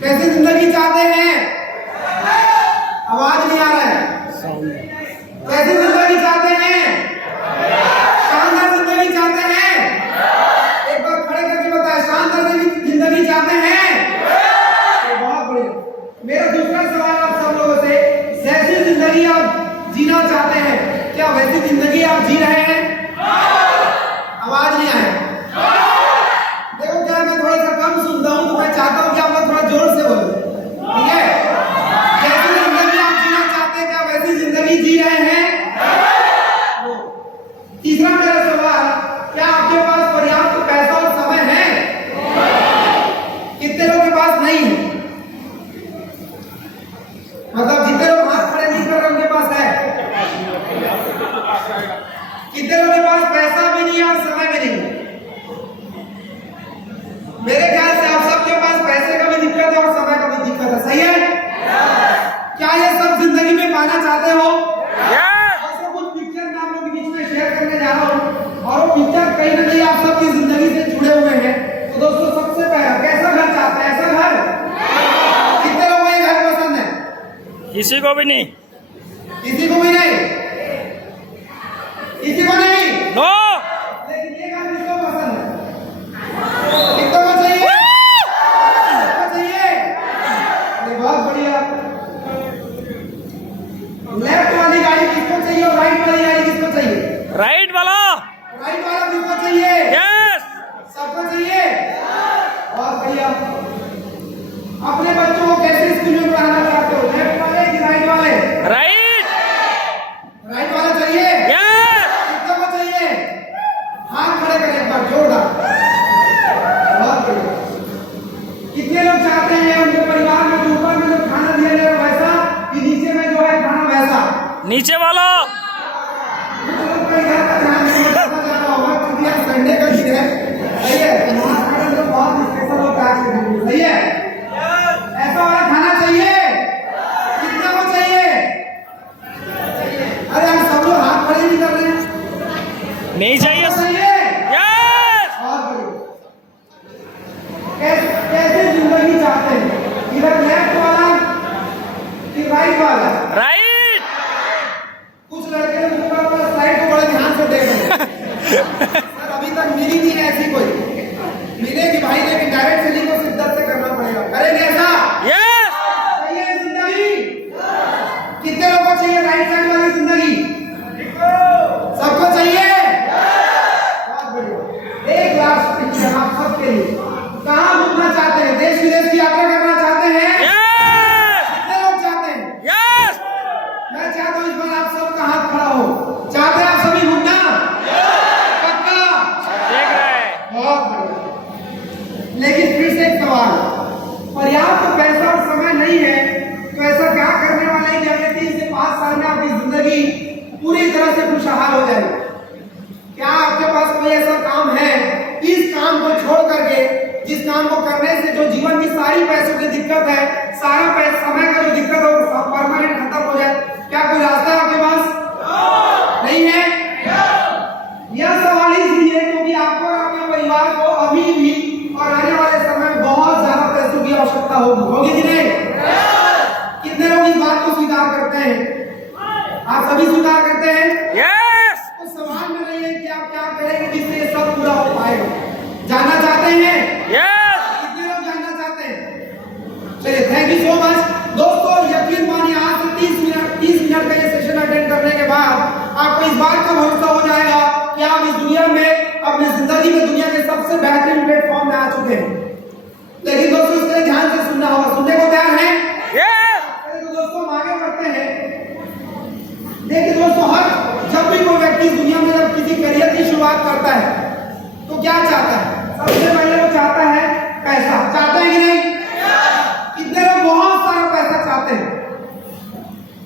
कैसी जिंदगी चाहते हैं? आवाज नहीं आ रहा है। कैसी जिंदगी चाहते हैं? शानदार जिंदगी चाहते हैं? एक बार खड़े करके बताएं, शानदार जिंदगी चाहते हैं? बहुत बढ़िया। मेरा दूसरा सवाल आप सब लोगों से, जैसी जिंदगी आप जीना चाहते हैं, क्या वैसी जिंदगी आप जी रहे हैं? आवाज नहीं आया। देखो क्या मैं थोड़ा सा कम सुनता हूं, तो मैं चाहता हूं कि आप लोग थोड़ा जोर से बोलो, ठीक है? जैसी जिंदगी आप जीना चाहते हैं, क्या वैसी जिंदगी जी रहे हैं? तीसरा मेरा सवाल, क्या आपके पास पर्याप्त पैसा और समय है? कितने लोगों के पास नहीं है? मतलब जितने लोग हाथ खड़े नहीं कर रहे उनके पास है? कितने लोगों के पास पैसा भी नहीं है और समय भी नहीं है? मेरे ख्याल से आप सबके पास पैसे का भी दिक्कत है और समय का भी दिक्कत है, सही है? क्या ये सब जिंदगी में पाना चाहते हो? ऐसे कुछ पिक्चर मैं आप लोगों के बीच में शेयर करने जा रहा हूँ, और वो पिक्चर कहीं ना कहीं आप सबकी जिंदगी से जुड़े हुए हैं। तो दोस्तों, सबसे पहला कैसा घर चाहते हैं? ऐसा घर? कितने लोगों को ये घर पसंद है? किसी को भी नहीं। किसी को भी नहीं? किसी को नहीं? नो। लेकिन ये घर किसको पसंद है? कितनों को चाहिए? किसको चाहिए? अरे बहुत बढ़िया। लेफ्ट वाली गाड़ी किसको चाहिए और राइट वाली गाड़ी किसको चाहिए? राइट वाला। राइट वाला किसको चाहिए? यस। सबको चाहिए? बहुत बढ़िया। अपने बच्चों को कैसे स्कूल में पढ़ाना चाहते हो? लेफ्ट वाले कि राइट वाले? राइट। राइट वाला चाहिए? यस। कितनों को चाहिए? हाथ खड़े करें एक बार, जोरदार। बहुत बढ़िया। कितने लोग चाहते हैं उनके परिवार में जो ऊपर में जो खाना दिया जाए वैसा, कि नीचे में जो है खाना वैसा? नीचे वाला। संडे का दिन है, सही है? तो बहुत स्पेशल होता है, सही है? ऐसा वाला खाना चाहिए? कितना को चाहिए? अरे हम सब लोग हाथ खड़े नहीं कर रहे हैं। नहीं चाहिए। यस। बहुत बढ़िया। कैसे जिंदगी चाहते हैं? इधर लेफ्ट वाला कि राइट वाला? राइट। कुछ लड़के ऊपर वाला स्लाइड को बड़े ध्यान से देख रहे हैं। सर अभी तक मिली नहीं है ऐसी कोई, मिलेगी भाई, लेकिन डायरेक्ट सेलिंग को शिद्दत से करना पड़ेगा। करेंगे ऐसा? यस। चाहिए जिंदगी? कितने लोगों को चाहिए राइट साइड वाली जिंदगी? सबको चाहिए? बहुत बढ़िया। एक लास्ट पिक्चर आप सबके लिए, कहाँ घूमना चाहते हैं? देश विदेश की यात्रा करना चाहते हैं? कितने लोग चाहते हैं? यस। मैं चाहता हूँ इस बार आप सबका हाथ खड़ा हो। चाहते हैं आप सभी घूमना? पक्का? देख रहे हैं। बहुत बढ़िया। लेकिन फिर से एक सवाल, पर्याप्त पैसा और समय नहीं है, तो ऐसा क्या करने वाले हैं कि अगले 3 से 5 साल में आपकी जिंदगी पूरी तरह से खुशहाल हो जाएगी? क्या आपके पास कोई ऐसा काम है, इस काम को छोड़ करके, जिस काम को करने से जो जीवन की सारी पैसों की दिक्कत है, सारा समय का जो दिक्कत है वो परमानेंट खत्म हो जाए? क्या कोई रास्ता है आपके पास? नहीं है? यह सवाल इसलिए क्योंकि आपको और आपके परिवार को अभी भी और आने वाले समय में बहुत ज्यादा पैसों की आवश्यकता होगी कि नहीं? कितने लोग इस बात को स्वीकार करते हैं? आप सभी स्वीकार करते हैं? यस। तो सवाल में नहीं है कि आप क्या करेंगे जिससे ये सब पूरा हो पाएगा। जानना चाहते हैं? यस। कितने लोग जानना चाहते हैं? चलिए, थैंक यू सो मच दोस्तों। यकीन मानिए, आज से 30 मिनट का ये सेशन अटेंड करने के बाद आपको इस बात का भरोसा हो जाएगा कि आप इस दुनिया में, अपनी जिंदगी में दुनिया के सबसे बेहतरीन प्लेटफॉर्म में आ चुके हैं। लेकिन दोस्तों, इसके ध्यान से सुनना होगा। सुनने को तैयार हैं? तो दोस्तों हम आगे बढ़ते हैं। देखिए दोस्तों, जब भी कोई व्यक्ति इस दुनिया में जब किसी करियर की शुरुआत करता है तो क्या चाहता है? सबसे पहले वो चाहता है पैसा। चाहते हैं कि नहीं? कितने लोग बहुत सारा पैसा चाहते हैं?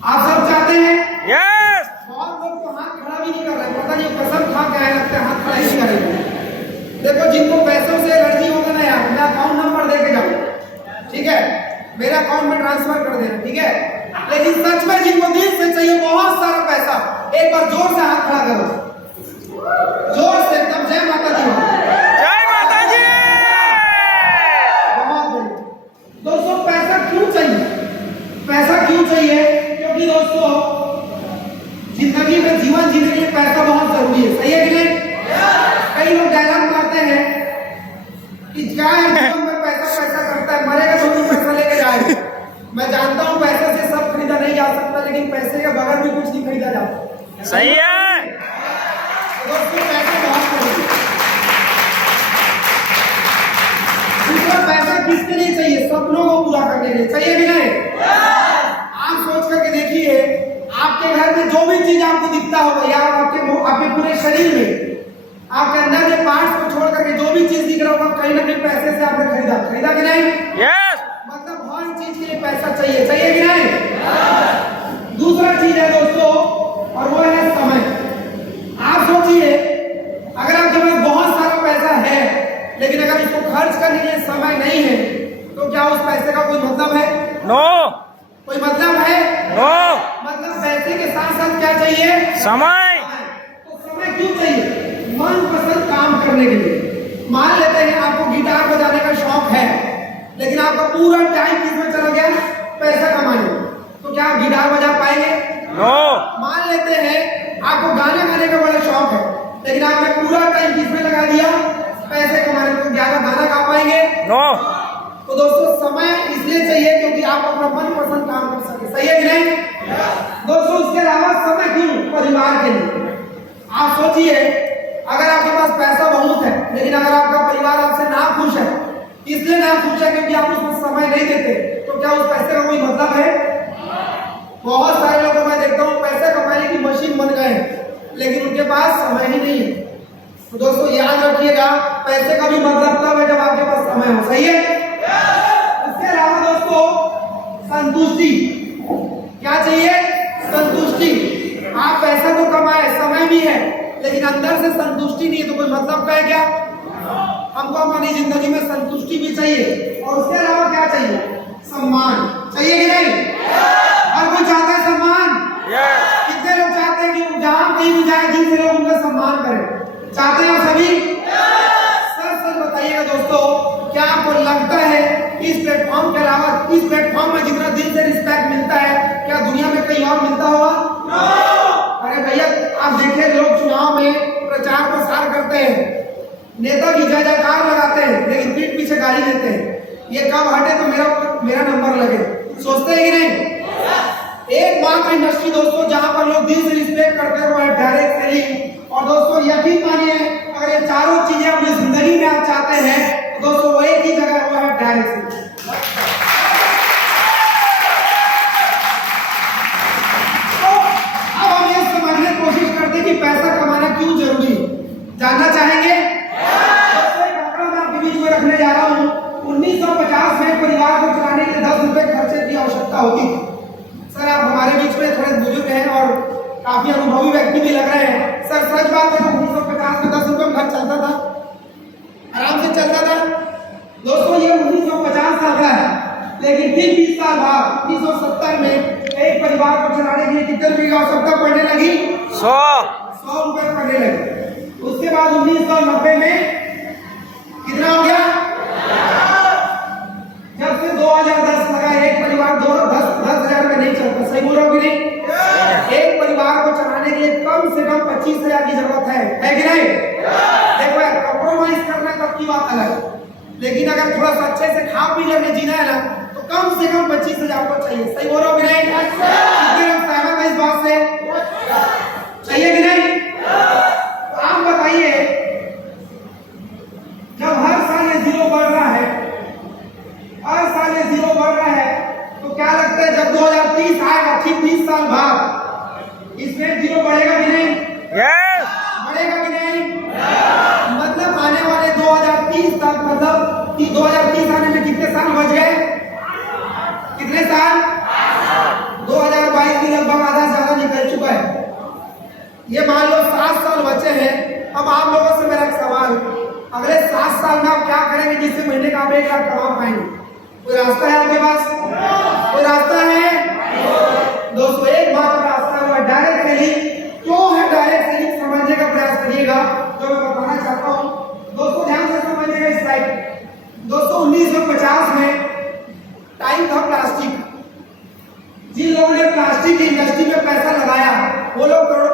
आप सब चाहते हैं? यस। बहुत लोग तो हाथ खड़ा भी नहीं कर रहे, पता नहीं कसम खा के आए लगता है हाथ खड़ा ही नहीं करेंगे। देखो, जिनको पैसों से एलर्जी होगा ना यार, मैं अकाउंट नंबर दे के जाऊँ, ठीक है? मेरा अकाउंट में ट्रांसफर कर देना, ठीक है? लेकिन सच में जिनको दिल से चाहिए बहुत सारा पैसा, एक बार जोर से हाथ खड़ा करो, जोर से एकदम। जय माता दी हो। जय माता जी। बहुत बढ़िया दोस्तों। जिंदगी में जीवन जीने के लिए पैसा बहुत जरूरी है, सही है कि नहीं? कई लोग डायलॉग मारते हैं कि क्या है जीवन में पैसा पैसा करता है, मरेगा तो भी पैसा लेके जाएगा। मैं जानता हूँ पैसे से सब खरीदा नहीं जा सकता, लेकिन पैसे के बगैर भी कुछ नहीं खरीदा जाता। सही है। दोस्तों पैसे बहुत जरूरी है। दूसरा पैसा किसके लिए चाहिए? सपनों को पूरा करने के लिए, चाहिए कि नहीं? आप सोच करके देखिए, आपके घर में जो भी चीज आपको दिखता होगा या आपके पूरे शरीर में आपके अंदर के पार्ट्स को छोड़ करके जो भी चीज दिख रहा होगा कहीं ना कहीं पैसे से आपने खरीदा कि नहीं? यस। मतलब हर चीज के लिए पैसा चाहिए, चाहिए कि नहीं? दूसरा चीज है दोस्तों, और वो है समय। आप सोचिए, अगर आपके पास बहुत सारा पैसा है लेकिन अगर इसको खर्च करने के लिए समय नहीं है तो क्या उस पैसे का कोई मतलब है? नो। कोई मतलब है? नो। मतलब पैसे के साथ साथ क्या चाहिए? समय। तो समय क्यों चाहिए? मनपसंद काम करने के लिए। मान लेते हैं आपको गिटार बजाने का शौक है लेकिन आपका पूरा टाइम किसमें चला गया? पैसा कमाने, तो क्या आप गिटार बजा पाएंगे? नो। मान लेते हैं आपको गाना गाने का बड़ा शौक है लेकिन आपने पूरा टाइम किसमें लगा दिया? पैसे कमाने, तो ज्यादा गाना गा पाएंगे? नो। तो दोस्तों समय इसलिए चाहिए क्योंकि आप अपना मनपसंद काम कर सके, सही है कि नहीं? दोस्तों उसके अलावा समय क्यों? परिवार के लिए। आप सोचिए, अगर आपके पास पैसा बहुत है लेकिन अगर आपका परिवार आपसे ना खुश है, इसलिए ना खुश है क्योंकि आप उसको समय नहीं देते, तो क्या उस पैसे का कोई मतलब है? बहुत सारे लोगों को मैं देखता हूँ पैसे कमाने की मशीन बन गए हैं लेकिन उनके पास समय ही नहीं है। तो दोस्तों याद रखिएगा, पैसे का भी मतलब तब है जब आपके पास समय हो, सही है? इसके अलावा दोस्तों संतुष्टि, क्या चाहिए? संतुष्टि। आप पैसा तो कमाए, समय भी है लेकिन अंदर से संतुष्टि नहीं है तो कोई मतलब का है क्या? हमको हमारी जिंदगी में संतुष्टि भी चाहिए और उसके अलावा क्या चाहिए? सम्मान, चाहिए कि नहीं? हर कोई चाहता है सम्मान। कितने लोग चाहते हैं कि जहां कहीं भी जाए दिल से लोग उनका सम्मान करें? चाहते हैं सभी? सच बताइएगा दोस्तों, क्या आपको लगता है इस प्लेटफॉर्म के अलावा इस प्लेटफॉर्म में जितना दिल से रिस्पेक्ट मिलता है क्या दुनिया में कहीं और मिलता होगा? अरे भैया आप देखिए, लोग चुनाव में प्रचार प्रसार करते हैं, नेता की जय जयकार लगाते हैं लेकिन पीठ पीछे गाली देते हैं। ये कब हटे तो मेरा नंबर लगे, सोचते हैं कि नहीं? एकमात्र इंडस्ट्री दोस्तों जहां पर लोग दिल से रिस्पेक्ट करते हैं वो है डायरेक्ट सेलिंग। और दोस्तों यकीन मानिए, अगर ये चारों चीजें अपनी जिंदगी में आप चाहते हैं तो दोस्तों वो एक ही जगह वो है डायरेक्ट सेलिंग। अब हम ये समझने की कोशिश करते हैं कि पैसा कमाना क्यों जरूरी है, जानना चाहेंगे? मैं आपके बीच में रखने जा रहा हूँ। 1950 में परिवार को चलाने के लिए 10 रुपए खर्चे की आवश्यकता होती थी। सर आप हमारे बीच में थोड़े बुजुर्ग हैं और काफी अनुभवी व्यक्ति भी लग रहे हैं। सर सच बात है, 1950 में 10 रुपए में घर चलता था, आराम से चलता था। दोस्तों ये 1950 साल का है लेकिन फिर 20 साल बाद 1970 में एक परिवार को चलाने के लिए कितने रुपए की आवश्यकता पड़ने लगी? 100 रुपए पड़ने लगे। उसके बाद 1990 में कितना हो गया? जब से 2010 लगा एक परिवार 10,000 में नहीं चलता, सही बोल रहा हूँ कि नहीं? एक परिवार को चलाने के लिए कम से कम 25,000 की जरूरत है कि नहीं? देखो यार, कॉम्प्रोमाइज करना तब की बात अलग है लेकिन अगर थोड़ा सा अच्छे से खा पी करके जीना है ना तो कम से कम 25,000 को चाहिए, सही बोल रहा हूँ कि नहीं? कितने लोग सहमत है इस बात से? चाहिए कि नहीं? तो आप बताइए, जब हर साल ये जीरो बढ़ रहा है, हर साल ये जीरो बढ़ रहा है तो क्या लगता है जब 2030 आएगा, ठीक 20 साल बाद इसमें जीरो बढ़ेगा कि नहीं? बढ़ेगा कि नहीं? मतलब आने वाले 2030 तक, मतलब 2030 आने में कितने साल बच गए? कितने साल? 2022 की लगभग आधा ज्यादा निकल चुका है। ये मान लो 7 साल बचे हैं। अब आप लोगों से मेरा एक सवाल, अगले 7 साल में आप क्या करेंगे जिससे महीने का आप 1 लाख कमा पाएंगे? कोई रास्ता है आपके पास? कोई रास्ता है? दोस्तों एक बात का रास्ता हुआ डायरेक्ट सेलिंग। क्यों है डायरेक्ट सेलिंग, समझने का प्रयास करिएगा जो मैं बताना चाहता हूँ। दोस्तों ध्यान से समझिएगा इस स्लाइड। दोस्तों 1950 में टाइम था प्लास्टिक। जिन लोगों ने प्लास्टिक की इंडस्ट्री में पैसा लगाया वो लोग करोड़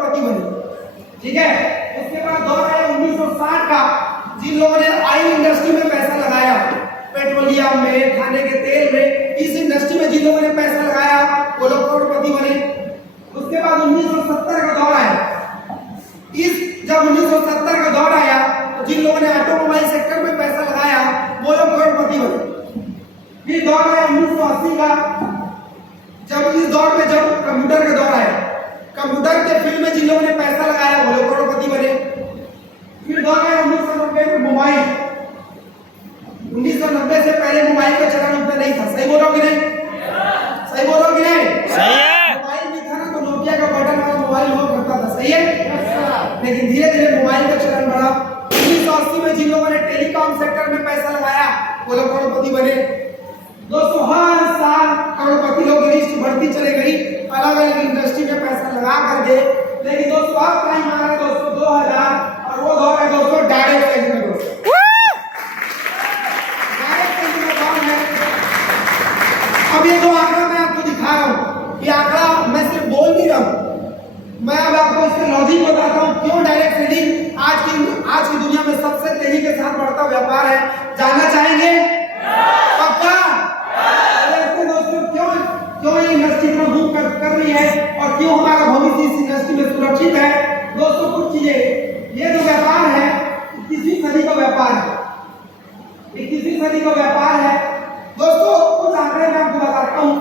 पेट्रोलियम में, खाने के तेल में, इस इंडस्ट्री में जिन लोगों ने पैसा लगाया वो लोग करोड़पति बने। उसके बाद 1970 का दौर आया। जब 1970 का दौर आया तो जिन लोगों ने ऑटोमोबाइल सेक्टर में पैसा लगाया वो लोग करोड़पति बने। फिर दौर आया 1980 का, जब इस दौर में जब कंप्यूटर का दौर आया, कंप्यूटर के फील्ड में जिन लोगों ने पैसा लगाया वो लोग करोड़पति बने। फिर दौर आया 1990 में मोबाइल। 1990 से पहले मोबाइल का चलन उतना नहीं था, सही बोल रहा हूं कि नहीं? सही बोल रहा हूं कि नहीं? सही है। मोबाइल भी था ना तो नोकिया का बटन वाला मोबाइल हुआ करता था, सही है? लेकिन धीरे धीरे मोबाइल का चलन बढ़ा। 1980 में जिन लोगों ने टेलीकॉम सेक्टर में पैसा लगाया वो लोग करोड़पति बने। दोस्तों हर साल करोड़पति लोग की लिस्ट बढ़ती चली गई, अलग अलग इंडस्ट्री में पैसा लगा करके। लेकिन दोस्तों अब टाइम आ रहा है दोस्तों 2000 और वो दौर है दोस्तों डायरेक्ट सेलिंग में। दोस्तों डायरेक्ट सेलिंग में कौन है? अब ये जो आंकड़ा मैं आपको दिखा रहा हूँ, ये आंकड़ा मैं सिर्फ बोल नहीं रहा हूँ, मैं अब आपको इसके लॉजिक बताता हूँ क्यों डायरेक्ट सेलिंग आज की दुनिया में सबसे तेजी के साथ बढ़ता व्यापार है। जानना चाहेंगे? पक्का? दोस्तों क्यों ये इंडस्ट्री में बूम कर रही है और क्यों हमारा भविष्य इस इंडस्ट्री में सुरक्षित है? दोस्तों कुछ चीजें, ये जो व्यापार है 21वीं सदी का व्यापार है, 21वीं सदी का व्यापार है। दोस्तों कुछ आंकड़े मैं आपको बताता हूँ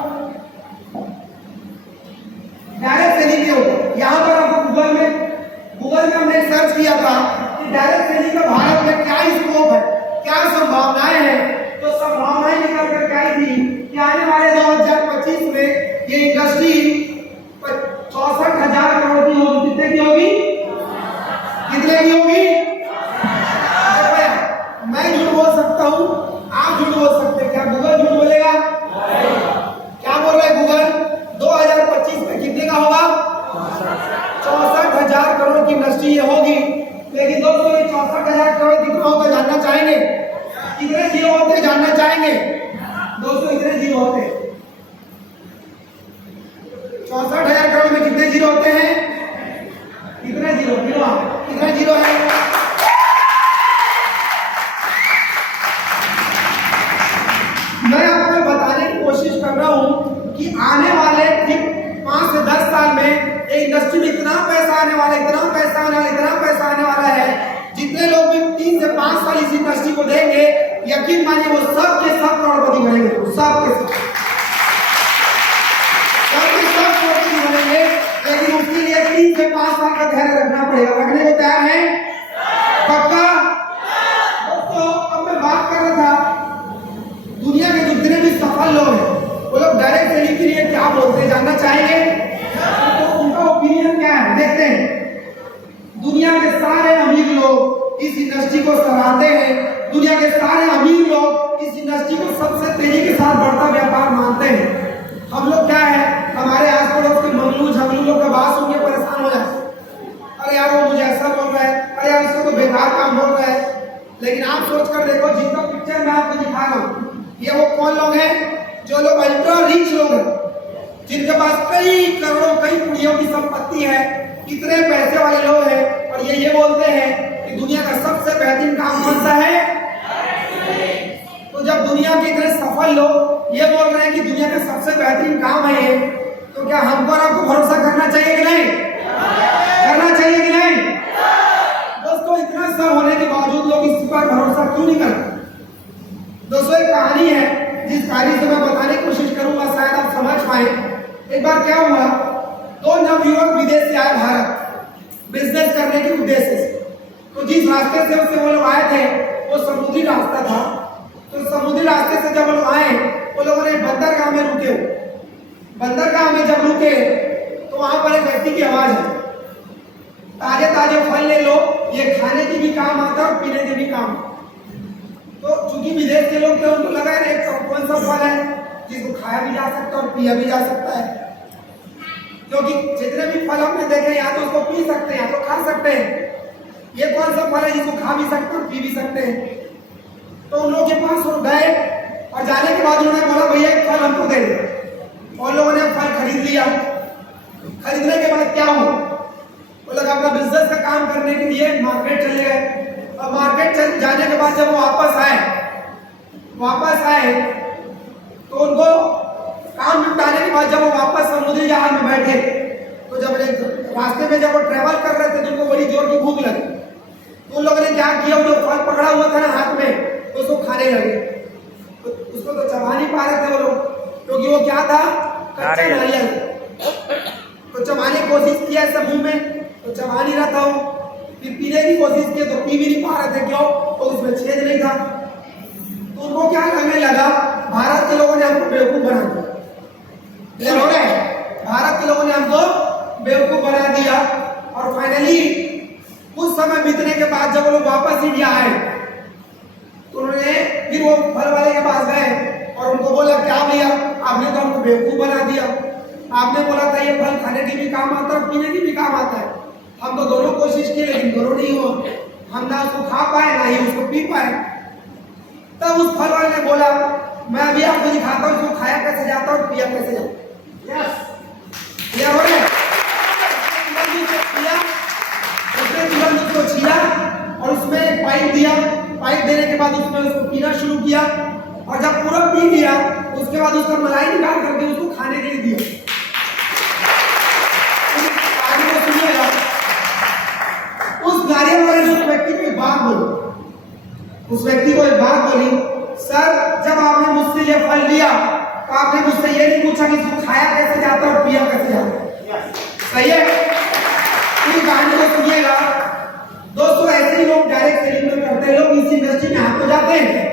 डायरेक्ट सेलिंग के ऊपर। यहाँ पर आपको गूगल में हमने सर्च किया था कि डायरेक्ट सेलिंग का भारत में क्या स्कोप है, क्या संभावनाएं हैं। तो संभावनाएं निकल कर क्या थी कि आने वाले 2025 में ये इंडस्ट्री 64,000 करोड़ की होगी। कितने की होगी? कितने की होगी? मैं झूठ बोल सकता हूँ, आप झूठ बोल सकते हैं, क्या गूगल झूठ बोलेगा? क्या बोल रहा है गूगल? 2025 में कितने का होगा? 64,000 करोड़ की इंडस्ट्री ये होगी। लेकिन दोस्तों ये 64,000 करोड़ कितना होगा जानना चाहेंगे? कितने जीरो होते जानना चाहेंगे? दोस्तों इतने जीरो होते, 64,000 करोड़ में कितने जीरो होते हैं? कितने जीरो? कितने जीरो है? मैं आपको बताने की कोशिश कर रहा हूं कि आने वाले 5 से 10 साल में इंडस्ट्री में इतना पैसा आने वाला है, इतना पैसा आने वाला है, जितने लोग भी 3 से 5 साल इस इंडस्ट्री को देंगे, यकीन मानिए वो सब के सब करोड़पति बनेंगे। सब के सब करोड़पति बनेंगे। लेकिन उसके लिए 3 से 5 साल का धैर्य रखना पड़ेगा। रखने को तैयार है? पक्का? दोस्तों अब मैं बात कर रहा था दुनिया के जितने भी सफल लोग हैं वो लोग डायरेक्ट सेलिंग के लिए क्या बोलते हैं जानना चाहेंगे? तो उनका ओपिनियन क्या है देखते हैं। दुनिया के सारे अमीर लोग इस इंडस्ट्री को सराहते हैं। दुनिया के सारे अमीर लोग इस इंडस्ट्री को सबसे तेजी के साथ बढ़ता व्यापार मानते हैं। हम लोग क्या है, हमारे आस पड़ोस के मंगलू झगलू लोग का बात सुन के परेशान हो जाए, अरे यार वो मुझे ऐसा बोल रहा है, अरे यार इसको तो बेकार काम बोल रहा है। लेकिन आप सोच कर देखो, जिनका पिक्चर मैं आपको दिखा रहा हूँ ये वो कौन लोग हैं? जो लोग अल्ट्रा रिच लोग हैं, जिनके पास कई करोड़ों कई पुड़ियों की संपत्ति है, इतने पैसे वाले लोग हैं और ये बोलते हैं कि दुनिया का सबसे बेहतरीन काम कौन सा है? तो जब दुनिया के इतने सफल लोग ये बोल रहे हैं कि दुनिया का सबसे बेहतरीन काम है ये, तो क्या हमको और आपको भरोसा करना चाहिए कि नहीं? करना चाहिए कि नहीं? दोस्तों इतना सब होने के बावजूद लोग इस पर भरोसा क्यों नहीं करते? दोस्तों एक कहानी है जिस कहानी से मैं बताने की कोशिश करूंगा, शायद आप समझ पाए। एक बार क्या हुआ, 2 नवयुवक विदेश से आए भारत बिजनेस करने के उद्देश्य से। तो जिस रास्ते से उससे वो लोग आए थे वो समुद्री रास्ता था। तो समुद्री रास्ते से जब वो लोग आए वो लोगों ने बंदरगाह में रुके। बंदरगाह में जब रुके तो वहां पर एक व्यक्ति की आवाज है, ताजे ताजे फल ले लो, ये खाने के भी काम आता है और पीने के भी काम। तो चूंकि विदेश के लोग थे उनको लगा है एक कौन सा फल है जिसको खाया भी जा सकता है और पिया भी जा सकता है, क्योंकि जितने भी फल हमने देखे या तो उसको पी सकते हैं या तो खा सकते हैं। ये कौन सा फल है जिसको खा भी सकते हैं और पी भी सकते हैं? तो उन लोगों के पास वो गए और जाने के बाद उन्होंने बोला भैया एक फल हमको दे दो। और लोगों ने फल खरीद लिया। खरीदने के बाद क्या हुआ, वो लोग अपना बिजनेस का काम करने के लिए मार्केट चले गए। और मार्केट जाने के बाद जब वो वापस आए बाद जब वो वापस समुद्री जहाज में बैठे तो जब एक रास्ते में जब वो ट्रेवल कर रहे थे तो उनको बड़ी जोर की भूख लगी। तो उन लोगों ने क्या किया, वो जो फल पकड़ा हुआ था ना हाथ में तो उसको खाने लगे। तो उसको तो चबा नहीं पा रहे थे वो लोग, क्योंकि वो क्या था, कच्चा नारियल। तो चबाने की कोशिश किया ऐसा मुंह में तो चबा नहीं रहा था वो। फिर पीने की कोशिश की तो पी भी नहीं पा रहे थे, क्यों, तो उसमें छेद नहीं था। तो उनको क्या लगने लगा, भारत के लोगों ने हमको बेवकूफ बना दिया। हो रहा है, भारत के लोगों ने हमको बेवकूफ बना दिया। और फाइनली कुछ समय बीतने के बाद जब वो लोग वापस इंडिया आए तो उन्होंने फिर वो फल वाले के पास गए और उनको बोला, क्या भैया आपने तो हमको बेवकूफ बना दिया, आपने बोला था ये फल खाने के भी काम आता है और पीने के भी काम आता है, हम तो दोनों कोशिश की लेकिन दोनों नहीं हुआ, हम ना उसको खा पाए ना ही उसको पी पाए। तब उस फल वाले ने बोला, मैं अभी आपको दिखाता हूँ इसको खाया कैसे जाता और पिया कैसे जाता। यस, हो रहा है। उसने तुरंत उसको छीला और उसमें एक पाइप दिया, पाइप देने के बाद उसने उसको पीना शुरू किया और जब पूरा पी लिया उसके बाद उसका मलाई निकाल करके उसको खाने के लिए दिया। उस नारियल वाले ने उस व्यक्ति को एक बात बोली, उस व्यक्ति को एक बात बोली, सर जब आपने मुझसे ये फल लिया तो आपने मुझसे ये नहीं पूछा कि इसको खाया कैसे जाता और पिया कैसे जाता। सही है, पूरी कहानी को सुनिएगा दोस्तों। ऐसे ही लोग डायरेक्ट सेलिंग में करते हैं, लोग इसी इंडस्ट्री में हाथ तो जाते हैं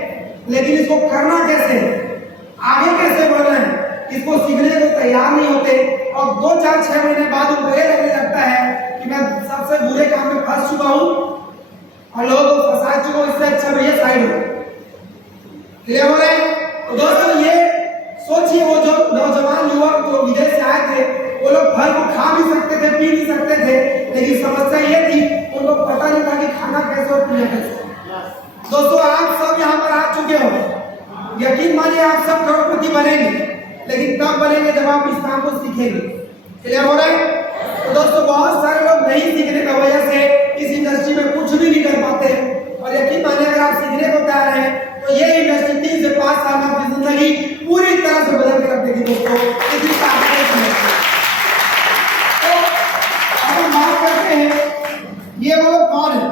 लेकिन इसको करना कैसे, आगे कैसे बढ़ना है, इसको सीखने को तैयार नहीं होते। और 2, 4, 6 महीने बाद उनको ये लगने लगता है कि मैं सबसे बुरे काम में फंस चुका हूं और लोगों को फंसा चुका हूं, इससे अच्छा भैया साइड हो। क्लियर हो रहा है? तो दोस्तों ये सोचिए, वो जो नौजवान युवक जो विदेश से आए थे वो लोग फल को खा भी सकते थे, पी भी सकते थे, लेकिन समस्या ये थी उनको पता नहीं था कि खाना कैसे और पीना कैसे। दोस्तों आप सब यहाँ पर आ चुके हो, यकीन मानिए आप सब करोड़पति बनेंगे, लेकिन तब बनेंगे जब आप इस काम को सीखेंगे। क्लियर हो रहा है? तो दोस्तों बहुत सारे लोग नहीं सीखने की वजह से इस इंडस्ट्री में कुछ भी नहीं कर पाते, और यकीन मानिए अगर आप सीखने को तैयार हैं तो ये इंडस्ट्री 3 से 5 साल में आपकी जिंदगी पूरी तरह से बदल के रख देगी दोस्तों। इसी का हम बात करते हैं ये वो लोग कौन है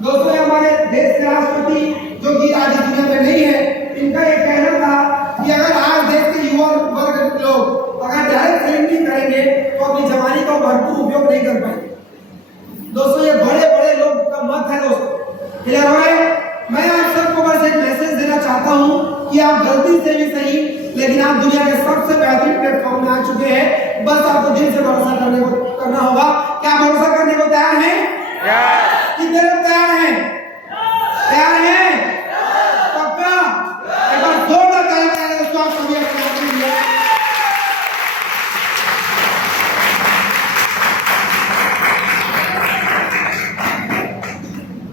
दोस्तों, ये हमारे देश के राष्ट्रपति जो कि आज दुनिया में नहीं है, इनका ये कहना था कि अगर आज देश के युवा वर्ग के लोग अगर डायरेक्ट सेलिंग नहीं करेंगे तो अपनी जवानी का भरपूर उपयोग नहीं कर पाएंगे। दोस्तों ये बड़े बड़े लोग का मत है दोस्तों। क्लियर हो रहा है? मैं आप सबको बस एक मैसेज देना चाहता हूं कि आप गलती से भी सही लेकिन आप दुनिया के सबसे बेहतरीन प्लेटफॉर्म में आ चुके हैं, बस आपको दिल से भरोसा करना होगा। क्या भरोसा करने को तैयार हैं? कितने लोग तैयार हैं? तैयार हैं? पक्का? एक बार जोरदार ताली बजाएं दोस्तों आप सभी अपने आप के लिए।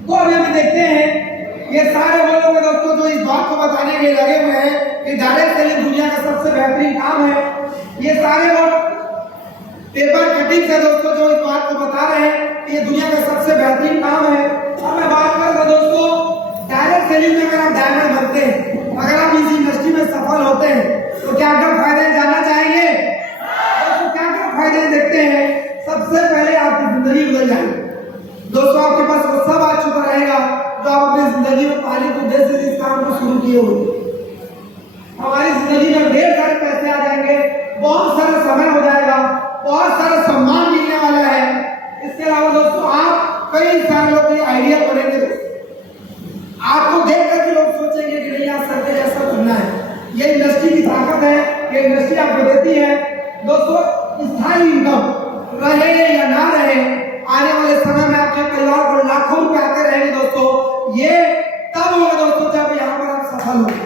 तो अभी हम देखते हैं ये सारे वो लोग दोस्तों जो इस बात को बताने के लिए लगे हुए हैं कि डायरेक्ट सेलिंग दुनिया का सबसे बेहतरीन काम है। ये सारे लोग पेपर कटिंग से दोस्तों जो इस बात को बता रहे हैं कि ये दुनिया का सबसे बेहतरीन काम है। अब मैं बात कर रहा दोस्तों डायरेक्ट सेलिंग में अगर आप डायमंड बनते हैं, अगर आप इस इंडस्ट्री में सफल होते हैं तो क्या क्या फायदे जानना चाहेंगे? दोस्तों क्या क्या फायदे देखते हैं। सबसे पहले आपकी जिंदगी बदल जाएगी दोस्तों, आपके पास वो सब आ चुका रहेगा जो आप अपनी जिंदगी में पाने के उद्देश्य से इस काम को शुरू किए हुए। हमारी जिंदगी में ढेर सारे पैसे आ जाएंगे, बहुत सारा समय हो जाएगा, बहुत सारा सम्मान मिलने वाला है। इसके अलावा दोस्तों आप कई सारे लोग के आइडिया बनेंगे, आपको देख करके लोग सोचेंगे कि नहीं यार सर के जैसा बनना है। ये इंडस्ट्री की ताकत है, ये इंडस्ट्री आपको देती है दोस्तों स्थायी इनकम रहे या ना रहे, आने वाले समय में आपके परिवार को लाखों रुपए आते रहेंगे दोस्तों। ये तब होगा दोस्तों जब यहाँ पर आप सफल होंगे।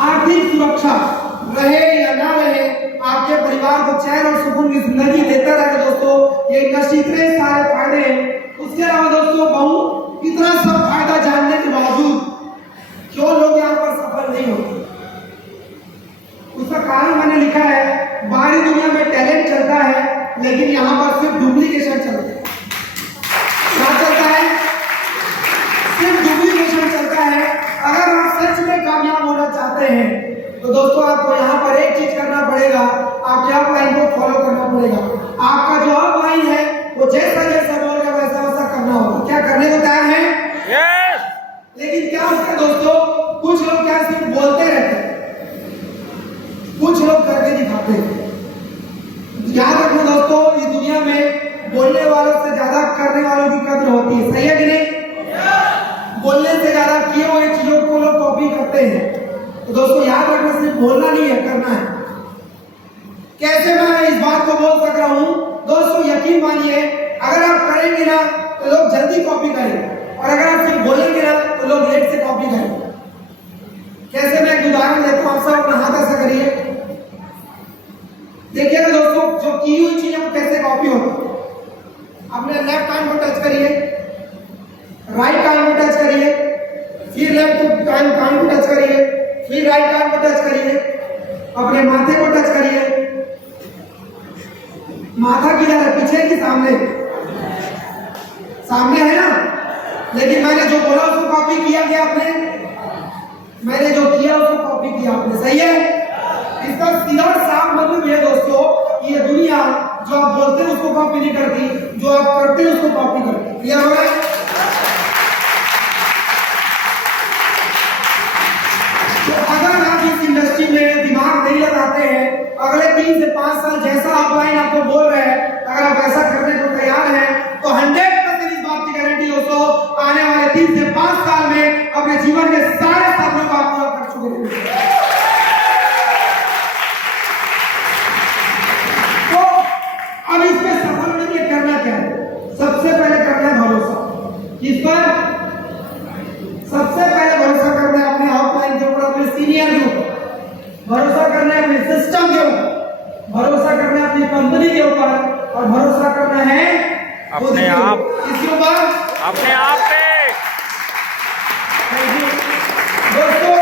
आर्थिक सुरक्षा रहे या ना रहे, आपके परिवार को चैन और सुकून की जिंदगी देता रहेगा दोस्तों। ये इंडस्ट्री इतने सारे फायदे हैं। उसके अलावा दोस्तों बहुत इतना सब फायदा जानने के बावजूद क्यों लोग यहाँ पर सफल नहीं होते, उसका कारण मैंने लिखा है। बाहरी दुनिया में टैलेंट चलता है लेकिन यहाँ पर सिर्फ डुप्लीकेशन चलता है। क्या चलता है? सिर्फ डुप्लीकेशन चलता है। अगर आप चाहते हैं तो दोस्तों आपको यहाँ पर एक चीज करना पड़ेगा, आपके अपलाइन को फॉलो करना पड़ेगा। आपका जो अपलाइन है वो जैसा जैसा बोलेगा वैसा वैसा करना होगा। क्या करने को तैयार है? यस। लेकिन क्या होता है दोस्तों, कुछ लोग क्या सिर्फ बोलते रहते हैं, कुछ लोग करके दिखाते हैं। याद रखना दोस्तों, इस दुनिया में बोलने वालों से ज्यादा करने वालों की कदर होती है। सही है कि नहीं? बोलने से ज्यादा किए हुए चीजों को लोग कॉपी करते हैं। तो दोस्तों याद रखना, सिर्फ बोलना नहीं है, करना है। कैसे मैं इस बात को बोल सक रहा हूं दोस्तों, यकीन मानिए अगर आप करेंगे ना तो लोग जल्दी कॉपी करेंगे, और अगर आप सिर्फ बोलेंगे ना तो लोग लेट से कॉपी करेंगे। कैसे? मैं एक उदाहरण देता हूं, आप सब अपना हाथ ऐसा करिए, देखिएगा दोस्तों जो की हुई चीज हम कैसे कॉपी होती है। अपने लेफ्ट हैंड को टच करिए, राइट हैंड को टच करिए, फिर लेफ्ट हैंड को टच करिए, फिर राइट हैंड को टच करिए, अपने माथे को टच करिए। माथा किधर है? पीछे कि सामने? सामने है ना? लेकिन मैंने जो बोला उसको कॉपी किया क्या आपने? मैंने जो किया उसको कॉपी किया आपने। सही है? इसका सीधा साफ मतलब ये दोस्तों, ये दुनिया जो आप बोलते हैं उसको कॉपी नहीं करती, जो आप करते हैं उसको कॉपी करती। क्लियर हो गया? तो अगर आप इस इंडस्ट्री में दिमाग नहीं लगाते हैं, अगले 3 से 5 साल जैसा अपलाइन आपको बोल रहे हैं, अगर आप ऐसा करने को तैयार हैं तो 100% इस बात की गारंटी दोस्तों, आने वाले 3 से 5 साल में अपने जीवन के सारे सपनों को आप पूरा कर चुके हैं। तो अब इसमें सफल होने के लिए करना क्या है? सबसे पहले करना है भरोसा। किस पर? सबसे पहले भरोसा करना है अपने अपलाइन के ऊपर, अपने सीनियर के ऊपर, भरोसा करना है अपने सिस्टम के ऊपर, भरोसा करना है अपनी कंपनी के ऊपर, और भरोसा करना है अपने आप। इसके ऊपर, अपने आप पे। दोस्तों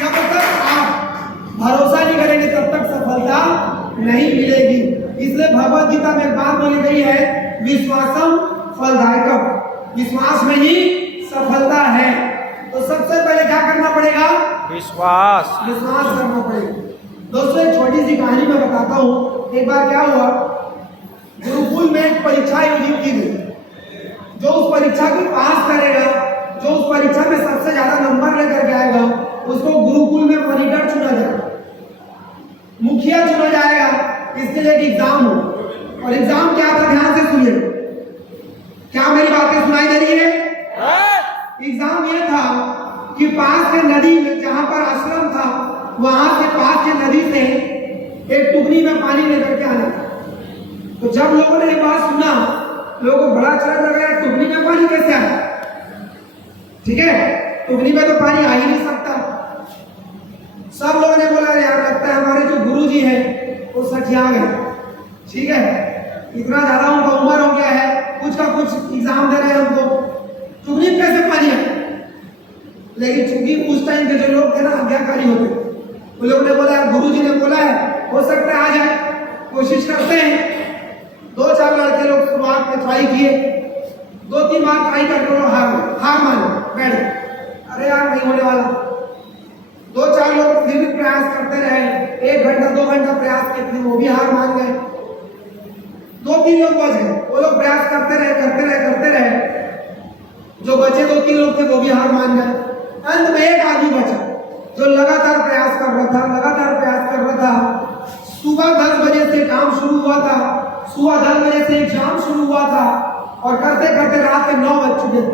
जब तक आप भरोसा नहीं करेंगे तब तक सफलता नहीं मिलेगी। इसलिए भगवद गीता में एक बात बोली गई है, विश्वासम फलदायकम, विश्वास में ही सफलता है। तो सबसे पहले क्या करना पड़ेगा? विश्वास करना पड़ेगा। दोस्तों एक छोटी सी कहानी मैं बताता हूँ। एक बार क्या हुआ, गुरुकुल में एक परीक्षा आयोजित की गई। जो उस परीक्षा को पास करेगा, जो उस परीक्षा में सबसे ज्यादा नंबर लेकर के आएगा, उसको गुरुकुल में मॉनिटर चुना जाएगा, मुखिया चुना जाएगा। इसके लिए एक एग्जाम हो, और एग्जाम क्या था? ध्यान से सुनिए, क्या मेरी बातें सुनाई दे रही है? एग्जाम ये था कि पास के नदी में, जहां पर आश्रम था, वहां से पास के नदी से एक टुकनी में पानी लेकर के आना था। तो जब लोगों ने ये बात सुना, लोगों को बड़ा अच्छा लगा, टुकनी में पानी कैसे आया? ठीक है, टुकनी में तो पानी आ ही नहीं सकता। सब लोगों ने बोला यार लगता है हमारे जो गुरुजी हैं वो सठिया गए। ठीक है, इतना ज्यादा उनका उम्र हो गया है, कुछ का कुछ एग्जाम दे रहे हैं हमको, टुकनी में कैसे पानी है? लेकिन चूंकि उस टाइम के जो लोग थे ना आज्ञाकारी होते, वो लोग ने बोला गुरुजी ने बोला है, हो सकता है आ जाए, कोशिश करते हैं। 2-4 लड़के लोग शुरुआत में ट्राई किए, 2-3 बार ट्राई करके लोग हार माने, बैठ गए। अरे यार नहीं होने वाला। 2-4 लोग फिर भी प्रयास करते रहे, 1 घंटा 2 घंटा प्रयास किए, फिर वो भी हार मान गए। 2-3 लोग बच गए, वो लोग प्रयास करते रहे। जो बचे 2-3 लोग थे वो भी हार मान गए। अंत में एक आदमी बचा जो लगातार प्रयास कर रहा था। सुबह 10 बजे से काम शुरू हुआ था, सुबह 10 बजे से एग्जाम शुरू हुआ था, और करते करते रात के 9 बज चुके थे।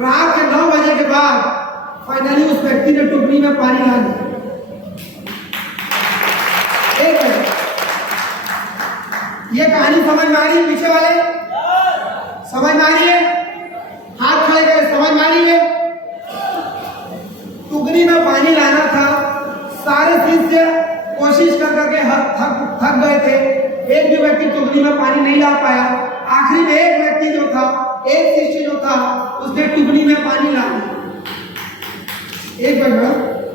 रात के 9 बजे के बाद फाइनली उस व्यक्ति ने टुकनी में पानी ला दिया। ये कहानी समझ में आ रही है? पीछे वाले समझ में आ रही है? हाथ खड़े करें, समझ में आ रही है? टुकनी में पानी लाना था, सारे शिष्य कोशिश कर करके थक गए थे, एक भी व्यक्ति टुकनी में पानी नहीं ला पाया। आखिरी में एक व्यक्ति जो था, एक शिष्य जो था, उसने टुकनी में पानी ला लिया। एक मिनट,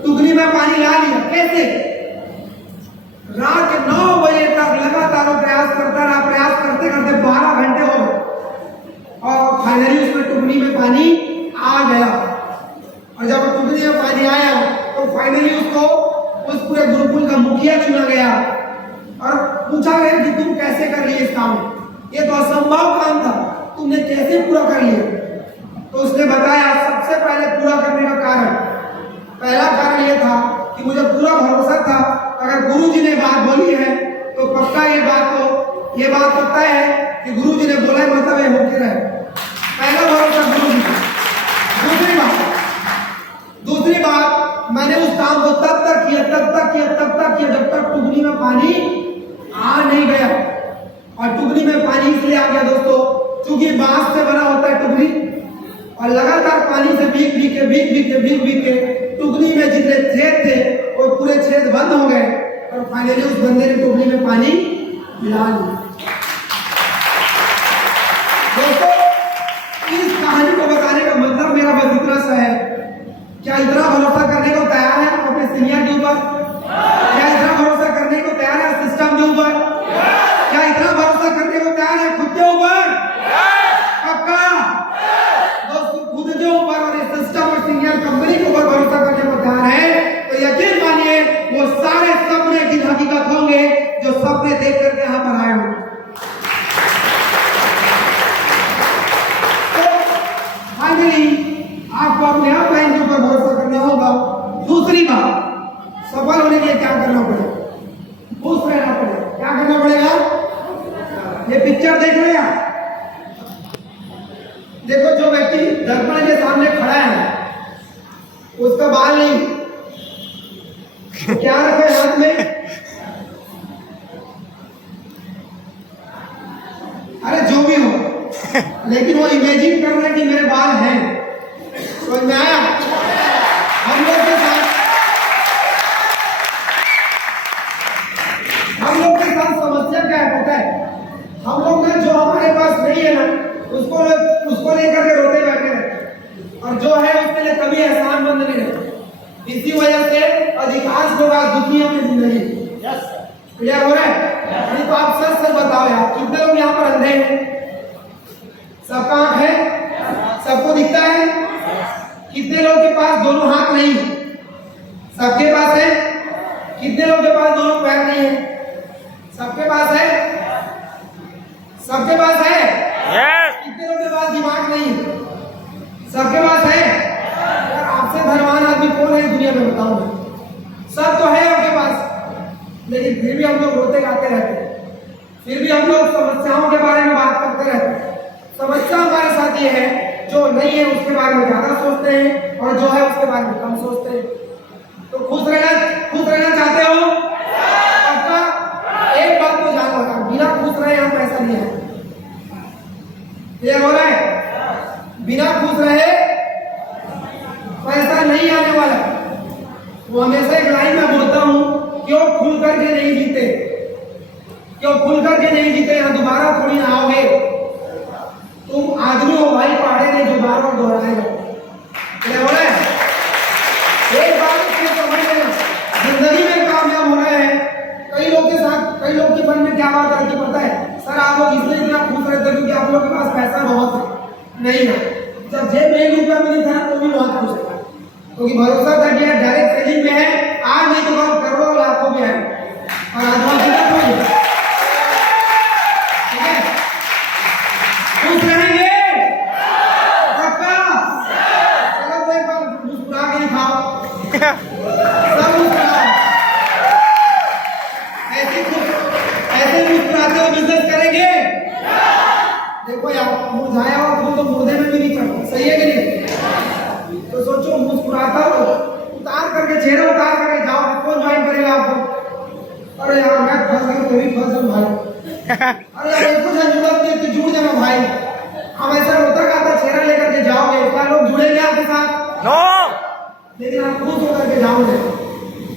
टुकनी में पानी ला लिया कैसे? रात के 9 बजे तक लगातार वो प्रयास करता रहा, प्रयास करते करते 12 घंटे हो गए, और फाइनली उसमें टुकनी में पानी आ गया। और जब टुकनी में पानी आया तो इस काम में, ये तो असंभव काम था, तुमने कैसे पूरा कर लिया? तो उसने बताया सबसे पहले पूरा करने का कारण, पहला कारण ये था कि मुझे पूरा भरोसा था अगर गुरुजी ने बात बोली है तो पक्का ये बात तो तय है कि गुरुजी ने बोला है मतलब ये होके रहे। पहला भरोसा गुरुजी। दूसरी बात मैंने उस काम को तब तक किया जब तक टुकड़ी में पानी आ नहीं गया। और टुकड़ी में पानी इसलिए आ गया दोस्तों क्योंकि बांस से बना होता है टुकड़ी, और लगातार पानी से भीग भीग के टुकड़ी में जितने छेद थे वो पूरे छेद बंद हो गए और फाइनली उस बंदे ने टुकड़ी में पानी मिला लिया। दोस्तों इस कहानी को बताने का मतलब मेरा बस इतना सा है, क्या इतना भरोसा करने को तैयार है आप अपने सीनियर के ऊपर? क्या इतना भरोसा करने को तैयार है सिस्टम के ऊपर? क्या इतना भरोसा करने को तैयार है खुद के ऊपर? पक्का दोस्तों, खुद के ऊपर और इस सिस्टम और सीनियर कंपनी के ऊपर भरोसा करने को तैयार है तो यकीन मानिए वो सारे सपने की हकीकत होंगे जो सपने देख करके यहाँ पर आए होंगे। फाइनली आपको अपने अपलाइन के ऊपर भरोसा करना होगा। दूसरी बात, सफल होने के लिए क्या करना पड़ेगा? खुश रहना पड़ेगा। क्या करना पड़ेगा? ये पिक्चर देख रहे हैं? देखो जो व्यक्ति दर्पण के सामने खड़ा है उसका बाल नहीं, क्या रखे हाथ में? अरे जो भी हो, लेकिन वो इमेजिन कर रहे हैं कि मेरे बाल हैं। समझ में आया? हम लोग के साथ समस्या क्या है पता है? हम लोग ना जो हमारे पास नहीं है ना उसको लेकर के रोते बैठे रहते और जो है उसके लिए कभी एहसान मंद नहीं रहते। इसी वजह से अधिकांश लोग आज दुखी हैं अपनी जिंदगी। क्लियर हो रहा है? नहीं तो आप सच बताओ यार, कितने लोग यहाँ पर अंधे हैं? सबका आंख है, सबको दिखता है? कितने लोग के पास दोनों हाथ नहीं? सबके पास है। कितने लोग के पास दोनों पैर नहीं है? सबके पास है। सबके पास है। कितने लोग के पास दिमाग नहीं है? सबके पास है। यार आपसे धनवान आदमी कौन है दुनिया में बताओ? सब तो है आपके पास, लेकिन फिर भी हम लोग रोते गाते रहते हैं, फिर भी हम लोग समस्याओं के बारे में बात करते रहते हैं। समस्या हमारे साथ ये है, जो नहीं है उसके बारे में ज्यादा सोचते हैं और जो है उसके बारे में कम सोचते हैं। तो खुश रहना चाहते हो? पक्का एक बात तो जान रखा, बिना खुश रहे हम पैसा नहीं है। ये हो रहा है? बिना खुश रहे पैसा नहीं आने वाला। वो हमेशा एक लाइन में बोलता हूं, क्यों खुल करके नहीं जीते? क्यों खुल करके नहीं जीते? यहाँ दोबारा थोड़ी ना आओगे। तुम आदमी हो भाई, पहाड़े नहीं जो बार बार दोहराएगा। क्या हो रहा है? एक बात समझ लेना, जिंदगी में कामयाब होना है। कई लोग के मन में क्या बात आती पता है? सर आप लोग इसलिए इतना खुश रहते क्योंकि आप लोग के पास पैसा बहुत है। नहीं है, जब जेब में 1 रुपया मिली था तो भी बहुत खुश था, क्योंकि भरोसा था कि डायरेक्ट सेलिंग में है, आज नहीं तो बहुत करोड़ों लाखों में है और आज बहुत ठीक है? खुश रहेंगे पक्का? चलो एक बार मुस्कुरा के दिखाओ, सब मुस्कुराओ। ऐसे मुस्कुराते हो बिजनेस करेंगे? देखो यार, मुरझाया हुआ फूल तो मुर्दे में भी नहीं चढ़ता, सही है कि नहीं? तो सोचो मुस्कुराता हो, उतार करके चेहरा उतार करके जाओ, कौन ज्वाइन करेगा आपको? अरे यार मैं फंस गया, तो भी फंस जाऊं भाई। अरे यार कुछ जरूरत नहीं, तो जुड़ जाना भाई। हम ऐसा रोता गाता चेहरा लेकर के जाओगे, क्या लोग जुड़ेंगे आपके साथ? नो। लेकिन आप खुश होकर के जाओगे,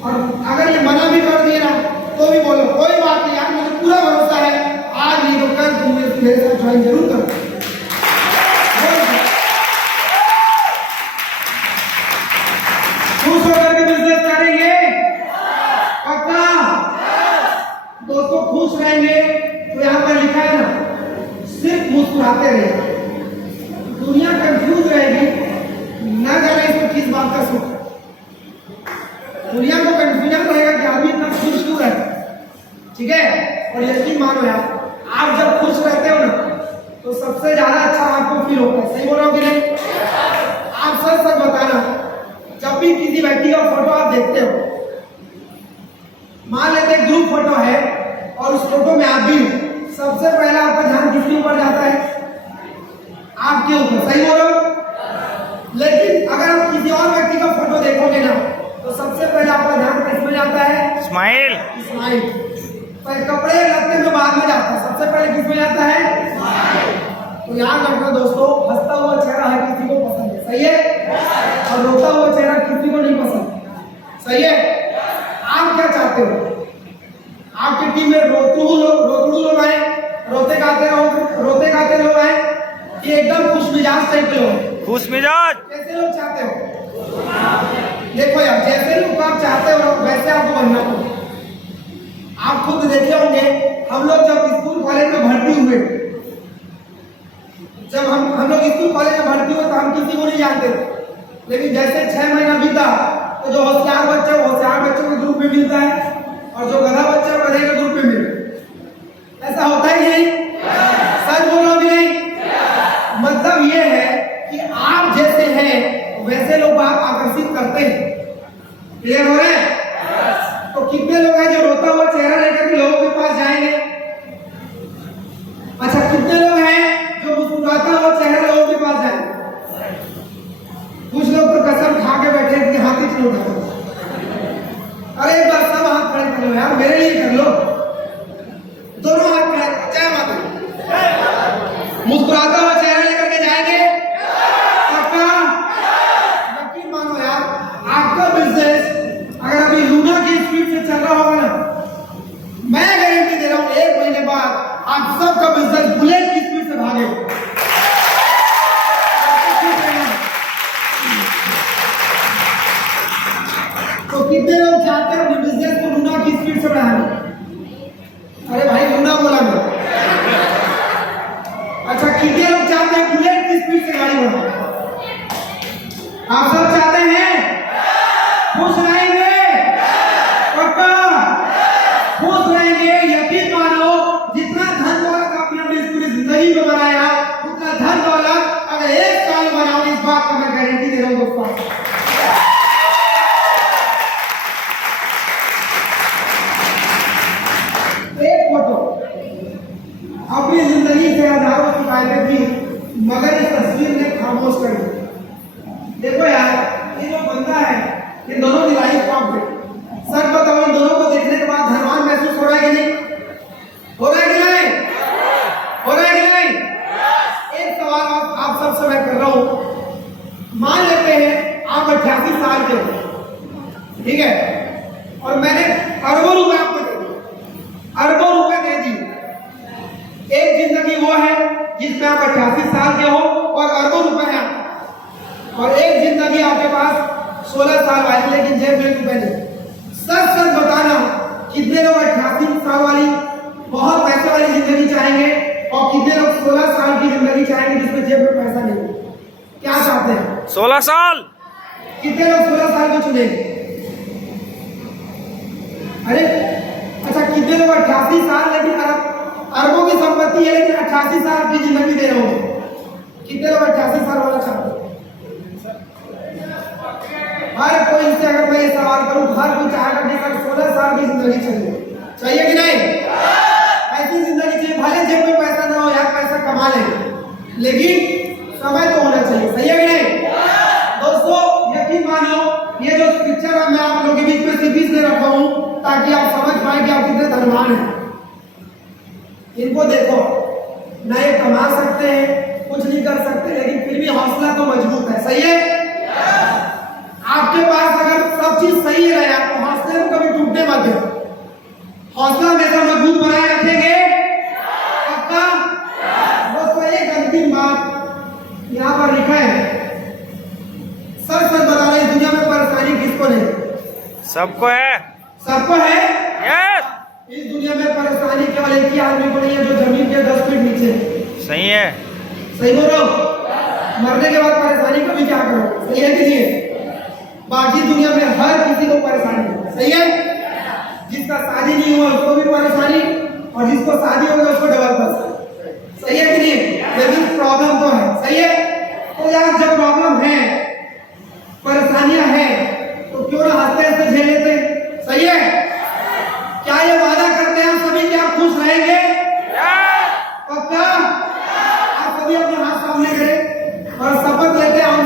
और अगर ये मना भी कर दिए ना तो भी बोलो कोई बात नहीं यार, मुझे पूरा भरोसा है, आज नहीं तो कल तुम मेरे साथ ज्वाइन जरूर करो। खुश होकर के बिजनेस करेंगे पक्का? दोस्तों खुश रहेंगे तो यहाँ पर लिखा है ना, सिर्फ मुस्कुराते रहिए। दुनिया कंफ्यूज रहेगी, न जाने इसको किस बात का सुख है। दुनिया को कंफ्यूजन रहेगा कि आदमी इतना खुश क्यों रहता है, ठीक है? और यकीन मानो यार, आप जब लेकिन अगर आप किसी और व्यक्ति का फोटो देखोगे ना तो सबसे पहले आपका ध्यान किसमें जाता है? स्माइल। स्माइल। पर कपड़े लगते में बाद में जाता है, सबसे पहले किसमें जाता है? तो याद रखना दोस्तों, हंसता हुआ चेहरा हर किसी को पसंद है, सही है? और रोता हुआ चेहरा किसी को नहीं पसंद, सही है? आप क्या चाहते हो? आपकी टीम में रोतड़ू लोग आए, रोते गाते लोग आए कि एकदम खुश मिजाज टाइप के लोग? खुश मिजाज। कैसे लोग चाहते हो? देखो यार, जैसे लोग आप चाहते हो वैसे आपको बनना होगा। आप खुद देखे होंगे, हम लोग जब स्कूल कॉलेज में भर्ती हुए, जब हम लोग स्कूल कॉलेज में भर्ती हुए तो हम किसी को नहीं जानते थे, लेकिन जैसे 6 महीना बीता तो जो होशियार बच्चे होशियार बच्चों के ग्रुप में मिलता है और जो गधा बच्चा गधे के ग्रुप में मिलता है। ऐसा होता ही नहीं? सच बोलो भी नहीं? मतलब ये है कि आप जैसे हैं वैसे लोग आप आकर्षित करते हैं। क्लियर हो रहे हैं? तो कितने लोग हैं जो रोता हुआ चेहरा लेकर के लोगों के पास जाएंगे? अच्छा, कितने लोग हैं जो मुस्कुराता हुआ चेहरा लोगों के पास जाएंगे? कुछ लोग तो कसम खा के बैठे हैं कि हाथ ही क्यों उठाते। अरे एक बार सब हाथ खड़े कर लो यार, मेरे लिए कर लो, दोनों हाथ खड़े करो। जय माता दी। मुस्कुराता हुआ चेहरा लेकर के जाएंगे? पक्का? यकीन मानो यार, आपका बिजनेस अगर अभी लूना की स्पीड से चल रहा होगा ना, मैं गारंटी दे रहा हूं 1 महीने बाद आप सबका बिजनेस बुलेट की स्पीड से भागेगा। तो कितने लोग चाहते हैं अपने बिजनेस को लूना की स्पीड से बढ़ाने? अरे भाई, लूना बोला मैं। अच्छा, कितने लोग चाहते हैं बुलेट की स्पीड से गाड़ी बढ़ाने? आप सब चाहते हैं? खुश रहेंगे? पक्का? खुश रहेंगे? यकीन मानो, जितना धन दौलत आपने अपनी पूरी जिंदगी में बनाया उतना धन दौलत अगर 1 साल बनाओ, इस बात का मैं गारंटी दे रहा हूं दोस्तों। एक फोटो अपनी जिंदगी से हजारों शिकायतें थी, मगर इस तस्वीर ने खामोश कर दी। देखो यार, ये जो बंदा है, ये दोनों की लाइफ टॉप है। सच बताओ, इन दोनों को देखने के बाद धनवान महसूस हो रहा है कि नहीं? हो रहा है कि नहीं? हो रहा है कि नहीं? एक सवाल आप सबसे मैं कर रहा हूं। मान लेते हैं आप 88 साल के हो, ठीक है, और मैंने अरबों रुपए आपको दे दिए, अरबों रुपए दे दिए। एक जिंदगी वो है जिसमें आप 88 साल के हो और अरबों रुपए हैं, और एक जिंदगी आपके पास 16 साल वाली लेकिन जेब में रुपए नहीं। सच सच बताना, कितने लोग 88 साल वाली बहुत पैसे वाली जिंदगी चाहेंगे और कितने लोग 16 साल की जिंदगी चाहेंगे जिसमें जेब में पैसा नहीं? क्या चाहते हैं? 16 साल। कितने लोग 16 साल को चुनेंगे? अरे अच्छा, कितने लोग 88 साल लेकिन अरबों की संपत्ति है लेकिन 88 साल की जिंदगी दे रहे हो? कितने लोग 88 साल वाला चाहते हैं? हर कोई से अगर मैं ये सवाल करूं, हर कोई चाहेगा कि सर 16 साल की जिंदगी चाहिए कि नहीं? ऐसी जिंदगी चाहिए, भले जेब में पैसा ना हो यार, पैसा कमा लेंगे लेकिन समय तो होना चाहिए, सही है कि नहीं? दोस्तों यकीन मानो, ये जो पिक्चर है मैं आप लोगों के बीच में सिर्फ इसलिए रखा हूं ताकि आप समझ पाए कि आप कितने धनवान हैं। इनको देखो ना, ये कमा सकते हैं, कुछ नहीं कर सकते, लेकिन फिर भी हौसला तो मजबूत है, सही है? आपके पास अगर सब चीज सही रहे, आपको हौसले को कभी टूटने मत दो, हौसला हमेशा मजबूत बनाए रखेंगे। पक्का? दोस्तों एक अंतिम बात यहाँ पर लिखा है, सच सच बता रहे, इस दुनिया में परेशानी किसको नहीं? सबको है। सबको है? यस। इस दुनिया में परेशानी केवल एक ही आदमी को नहीं है, जो जमीन के 10 फीट नीचे। सही है। सही बोल रहा हूं? मरने के बाद परेशानी कभी क्या करो, सही है कि नहीं? बाकी दुनिया में हर किसी को परेशानी है, सही है? जिसका शादी नहीं हुआ उसको भी परेशानी, और जिसको शादी हो गया उसको डबल परेशानी, सही है कि नहीं? लेकिन प्रॉब्लम तो है, सही है? तो यार जब प्रॉब्लम है, परेशानियां हैं, तो क्यों ना हंसते हंसते झेल लेते, सही है? क्या ये वादा करते हैं हम सभी कि आप खुश रहेंगे? पक्का? आप सभी अपने हाथ सामने करें और शपथ लेते हैं हम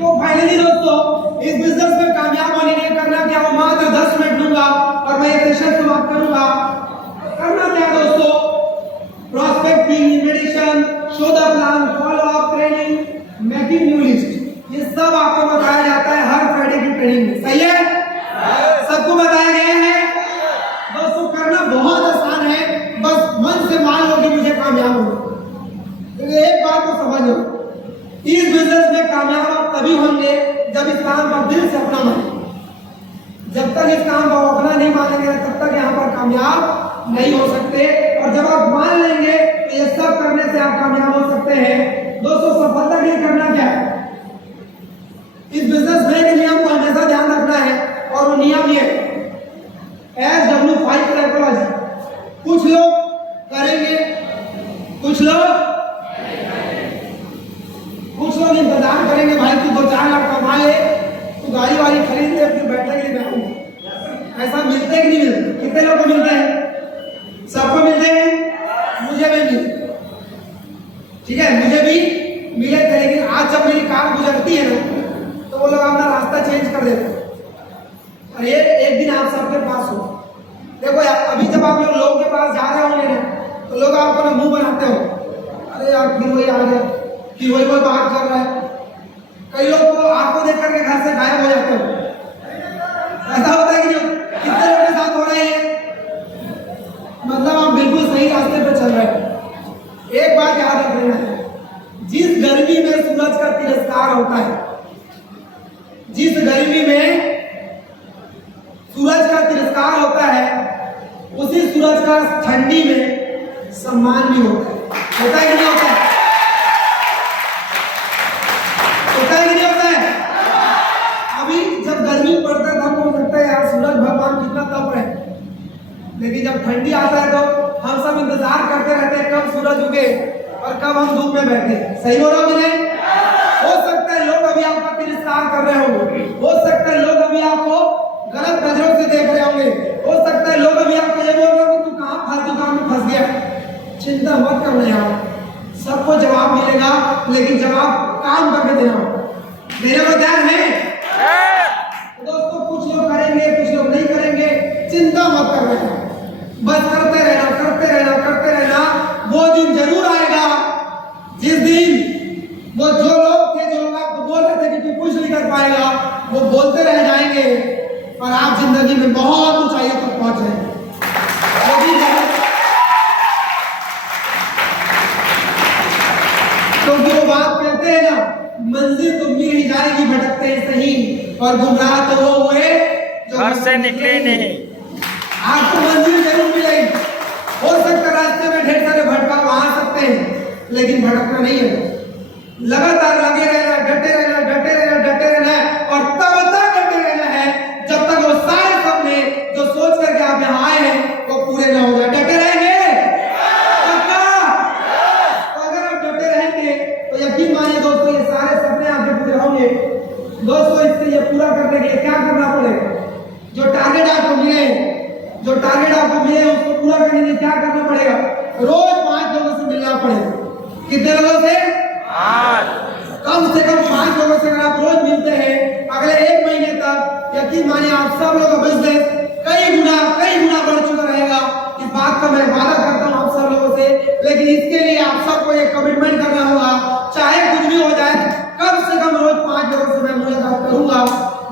तो फाइनली दोस्तों, इस बिजनेस में कामयाब होने के लिए करना क्या, वो मात्र 10 मिनट लूंगा और मैं ये सेशन समाप्त करूंगा। करना क्या दोस्तों, prospecting, meditation, show the plan, follow up, training, making new list, ये सब आपको बताया जाता है हर फ्राइडे की ट्रेनिंग में। सही है? सबको बताया गया है दोस्तों। करना बहुत आसान है, बस मन से मान लो कि मुझे कामयाब होना। तो एक बात को समझ लो, इस बिजनेस में कामयाब आप तभी होंगे जब इस काम पर दिल से अपना माने। जब तक इस काम को अपना नहीं मानेंगे तब तक यहाँ पर कामयाब नहीं हो सकते। और जब आप मान लेंगे तो ये सब करने से आप कामयाब हो सकते हैं। दोस्तों, सफलता के लिए करना क्या है, इस बिजनेस में एक नियम को हमेशा ध्यान रखना है और वो नियम ये SW5 साइकोलॉजी। कुछ लोग करेंगे, कुछ लोग इंतजार करेंगे, भाई तू 2-4 लाख कमा ले, तू गाड़ी वाड़ी खरीद ले, फिर बैठने के लिए बैठूंगा। ऐसा मिलते कि नहीं मिलते? कितने लोग को मिलते हैं? सबको मिलते हैं, मुझे भी मिले, ठीक है, मुझे भी मिले थे। लेकिन आज जब मेरी कार गुजरती है ना तो वो लोग अपना रास्ता चेंज कर देते हैं और ये एक दिन आप सबके पास हो। देखो यार, अभी जब आप लोग के पास जा रहे होंगे ना तो लोग आपको ना मुंह बनाते हो, अरे यार फिर वही आ गया, कि वही बात कर रहा है। कई लोग को आपको देख करके घर से गायब हो जाते हो। ऐसा होता है कि नहीं? कितने लोगों के साथ हो रहा है? मतलब आप बिल्कुल सही रास्ते पे चल रहे हैं। एक बात याद रखना है, जिस गर्मी में सूरज का तिरस्कार होता है, जिस गर्मी में सूरज का तिरस्कार होता है, उसी सूरज का ठंडी में सम्मान भी होता है। होता है कि नहीं होता है? होता है कि नहीं होता है? अभी जब गर्मी पड़ता है तो हमको लगता है यार सूरज भगवान कितना तप रहे, लेकिन जब ठंडी आता है तो हम सब इंतजार करते रहते हैं कब सूरज उगे और कब हम धूप में बैठे। सही हो रहा है? हो सकता है लोग अभी आपका तिरस्कार कर रहे होंगे, हो सकता है लोग अभी आपको गलत नजरों से देख रहे होंगे, हो सकता है लोग अभी आपको ये बोल रहे होंगे तू कहाँ फालतू काम में फंस गया। चिंता मत करना यार, सबको जवाब मिलेगा, लेकिन जवाब काम करके देना को तैयार है दोस्तों। कुछ लोग करेंगे, कुछ लोग नहीं करेंगे, चिंता मत करना, बस करते रहना, करते रहना, करते रहना। वो दिन जरूर आएगा जिस दिन वो जो लोग थे, जो लोग आपको बोल रहे थे कि तू कुछ नहीं कर पाएगा, वो बोलते रह जाएंगे और आप जिंदगी में बहुत ऊंचाइयों तक पहुंच जाएंगे। क्योंकि वो बात कहते हैं ना, मंजिल तो मिल ही जाएगी भटकते हैं सही, और गुमराह तो वो हुए जो घर से निकले नहीं। आपको मंजिल जरूर मिलेगी। हो सकता रास्ते में ढेर सारे भटकाव आ सकते हैं, लेकिन भटकना नहीं है। लगातार लगे रहना, डटे रहना, डटे रहना, डटे रहना है, और तब तक डटे रहना है जब तक वो सारे सपने जो सोच करके आप यहाँ आए हैं वो पूरे ना हो जाए। डटे रहेंगे पक्का? तो अगर आप डटे रहेंगे तो यकीन मानिए दोस्तों, ये सारे सपने आपके पूरे होंगे। दोस्तों, इससे ये पूरा करने के लिए क्या करना पड़ेगा? जो टारगेट आपको मिले, जो टारगेट आपको मिले उसको पूरा करने के लिए क्या करना पड़ेगा? रोज 5 लोगों से मिलना पड़ेगा। कितने लोगों से? कम से कम 5 लोगों से अगर आप रोज मिलते हैं अगले 1 महीने तक, यकीन मानिए आप सब लोगों का बिजनेस कई गुना बढ़ चुका रहेगा। इस बात का मैं वादा करता हूँ आप सब लोगों से। लेकिन इसके लिए आप सबको एक कमिटमेंट करना होगा, चाहे कुछ भी हो जाए, कम से कम रोज 5 लोगों से मैं मुलाकात करूंगा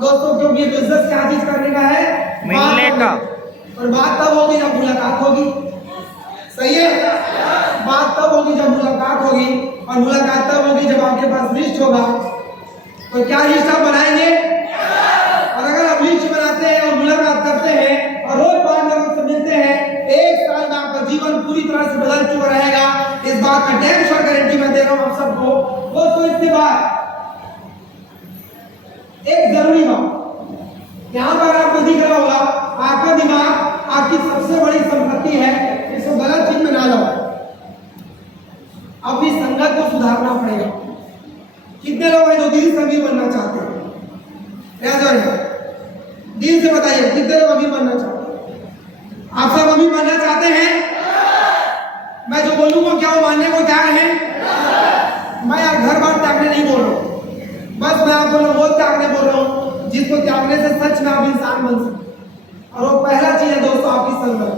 दोस्तों। क्योंकि बिजनेस क्या चीज करने का है? मिलने का। और बात तब होगी जब मुलाकात होगी। सही है? बात तब होगी जब मुलाकात होगी, और मुलाकात तब होगी जब आपके पास लिस्ट होगा। तो क्या लिस्ट आप बनाएंगे? और अगर आप लिस्ट बनाते हैं और मुलाकात करते हैं और रोज 5 लोगों से मिलते हैं, 1 साल में आपका जीवन पूरी तरह से बदल चुका रहेगा। इस बात का डैम श्योर गारंटी मैं दे रहा हूं आप सबको दोस्तों। इसके बाद एक जरूरी बात, यहाँ पर आपको दिख रहा होगा, आपका दिमाग आपकी सबसे बड़ी संपत्ति है, इसको गलत चीज में ना लाओ। अपनी संगत को सुधारना पड़ेगा। कितने लोग हैं जो दिल से अमीर बनना चाहते हैं? दिल से बताइए, कितने लोग अमीर बनना चाहते हैं? आप सब अमीर बनना चाहते हैं? मैं जो बोलूंगा क्या वो मानने को तैयार है? मैं यार घर बार त्यागने नहीं बोल रहा हूं, बस मैं आपको वो त्यागने बोल रहा हूँ जिसको त्यागने से सच में आप इंसान बन सकते। और वो पहला चीज है दोस्तों आपकी संगत।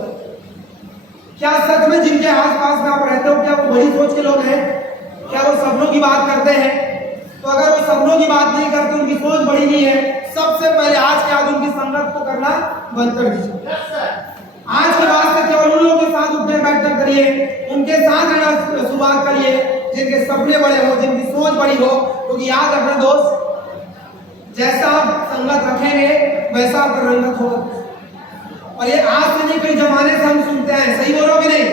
क्या सच में जिनके आसपास में आप रहते हो क्या वो बड़ी सोच के लोग हैं? क्या वो सपनों की बात करते हैं? तो अगर वो सपनों की बात नहीं करते, उनकी सोच बड़ी नहीं है, सबसे पहले आज के बाद उनकी संगत को करना बंद कर दीजिए। आज के बाद से केवल उन लोगों के साथ उठने बैठना करिए, उनके साथ रहना शुरुआत करिए जिनके सपने बड़े हो, जिनकी सोच बड़ी हो। क्योंकि याद रखना दोस्त, जैसा आप संगत रखेंगे वैसा आपका रंगत होगा। और ये आज से नहीं, कई जमाने से हम सुनते हैं, सही बोलो कि नहीं?